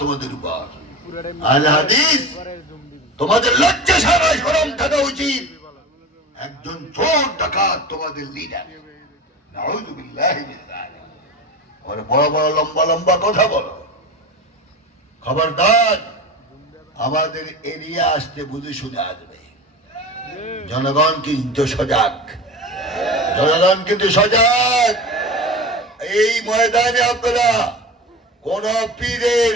তোমাদের উপর আল হাদিস তোমাদের লজ্জা ছাড়া শরম থাকা উচিত। একজন চোর ডাকাত তোমাদের লিডার, নাউযুবিল্লাহি মিন যালিক। আর বড় বড় লম্বা লম্বা কথা বলো, খবরদার। আমাদের এরিয়া আসতে বুঝে শুনে আসবে। জনগণ কিন্তু সজাগ, জনগণ কিন্তু সজাগ। এই ময়দানে আপনারা কোন পীরের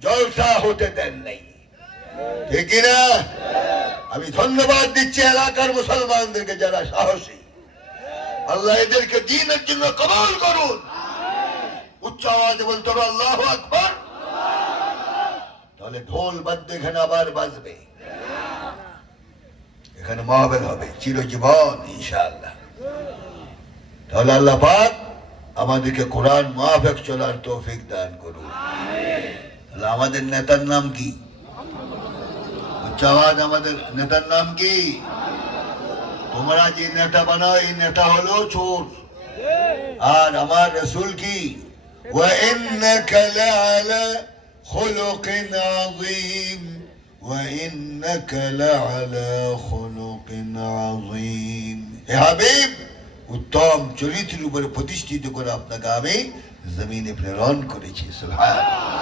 জলসা হতে দেন নাই, ঠিক না? আমি ধন্যবাদ দিচ্ছি এলাকার মুসলমানদেরকে যারা সাহসী। আল্লাহ এদেরকে দ্বীনের জন্য কবুল করুন। উচ্চ আওয়াজে বলতে হবে আল্লাহু আকবার। তাহলে ঢোল বাদ্য এখানে আবার বাজবে, এখানে মাহফিল হবে চিরজীবন ইনশাআল্লাহ। তাহলে আল্লাহ পাক আমাদেরকে কোরআন মাফিক চলার তৌফিক দান করুন। আমাদের নেতার নাম কি? উচ্চাওয়াজ, আমাদের নেতার নাম কি? তোমরা যে নেতা বানাও এই নেতা হলো চোর। আর আমার রাসূল কি? ওয়া ইন্নাকা লাআলা খুলুকিন আযীম, ওয়া ইন্নাকা লাআলা খুলুকিন আযীম। হে হাবিব, উত্তম চরিত্রের উপরে প্রতিষ্ঠিত করে আপনাকে আমি জমিনে প্রেরণ করেছি। সুবহানাল্লাহ।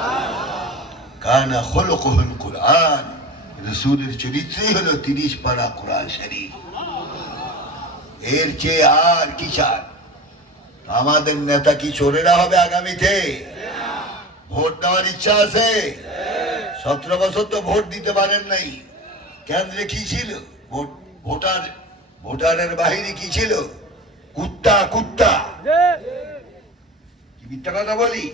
কানা খুলুকুহুল কুরআন, রাসূলের চরিত্রই হলো 30 পারা কোরআন শরীফ। এর চেয়ে আর কি চান? আমাদের নেতা কি চোরেরা হবে আগামীতে? ভোট দেওয়ার ইচ্ছা আছে? 17 বছর তো ভোট দিতে পারেন নাই। কেন্দ্রে কি ছিল? ভোটারের বাহিনী কি ছিল? কুত্তা কুত্তা। কি মিথ্যা কথা বলি?